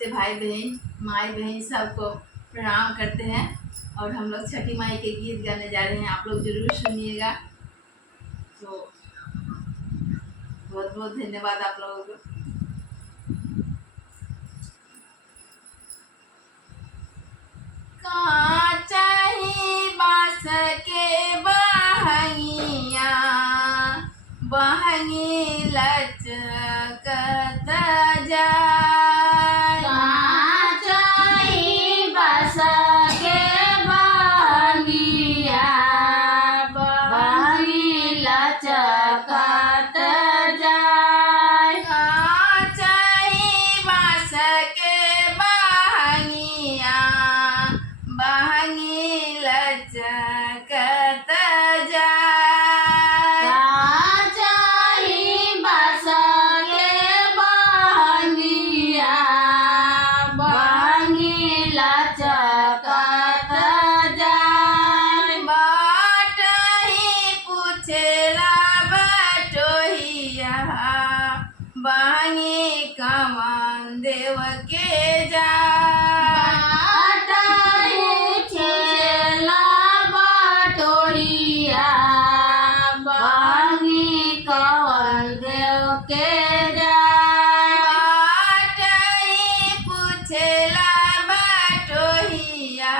नमस्ते भाई बहन, माई बहन सबको प्रणाम करते हैं। और हम लोग छठी माई के गीत गाने जा रहे हैं, आप लोग जरूर सुनिएगा। तो बहुत बहुत धन्यवाद आप लोगों को। काचाही बास के बहंगिया बहंगी लचकत जाय। काचाही बास के बहंगिया बहंगी लचकत जाय। काचाही बास के बहंगिया बहंगी लचकत जाय। काचाही बास के बहंगिया बहंगी लचकत जाय। बाटही पूछेला बटोहिया बहंगी कमान देव के जाय। पूछेला बटोहिया बहंगी कवन देव के जाय। बाटही पूछेला बटोहिया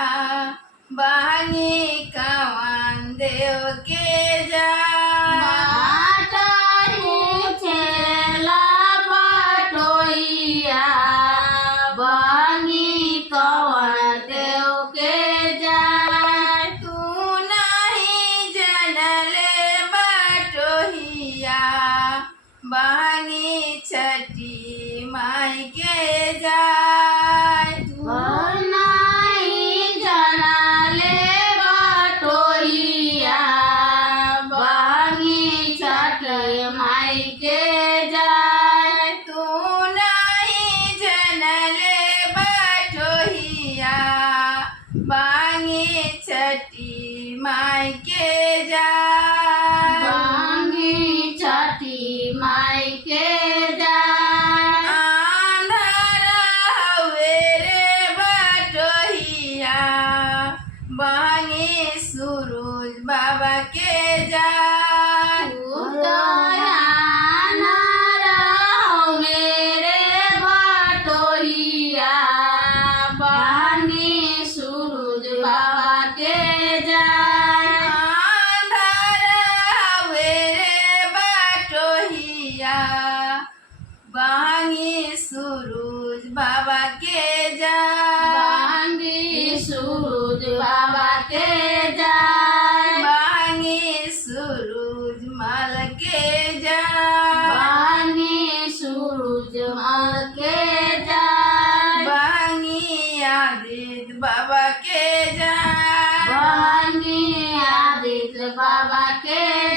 बहंगी कमान देव के जाय। पूछेला बटोहिया बहंगी कवन देव के जाय। तू नहीं जनले बटोहिया बहंगी छठी माई के जाय। नहीं जनले बटोहिया बहंगी छठ माई के जाय। तू नहीं जनले बटोहिया बहंगी छठी माई के जाय। बहंगी छठी माई के जाय। आंधर हवे रे बटोहिया बहंगी सूरज बाबा के जाय। उदयान रहोगे रे बटोहिया बहंगी सूरज बाबा के जाय। आंधर हवे रे बटोहिया बहंगी सूरज बाबा के जाय। बहंगी सूरज बाबा के जाय। बहंगी सूरज मल के जाय। बहंगी सूरज मल के जाय। बहंगी आदित्य बाबा के जाय। बहंगी आदित्य बाबा के